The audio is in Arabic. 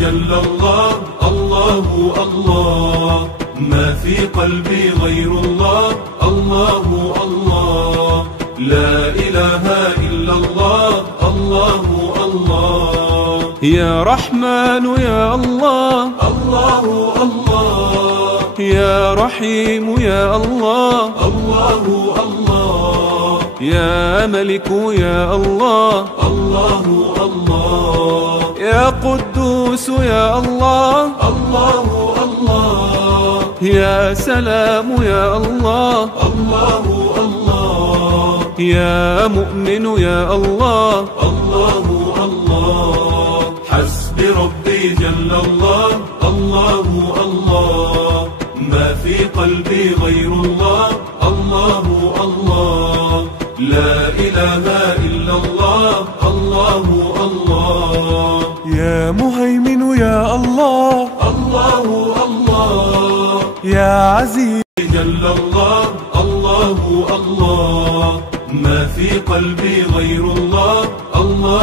جل الله الله الله، ما في قلبي غير الله الله الله، لا إله إلا الله الله الله. يا رحمن يا الله الله الله، يا رحيم يا الله الله الله، يا ملك يا الله الله الله، يا قدوس يا الله الله الله، يا سلام يا الله الله الله، يا مؤمن يا الله الله الله. حسبي ربي جل الله الله الله، ما في قلبي غير الله الله الله، لا إله إلا الله الله الله. يا مهيمن يا الله الله الله، يا عزيز جل الله الله الله، ما في قلبي غير الله الله.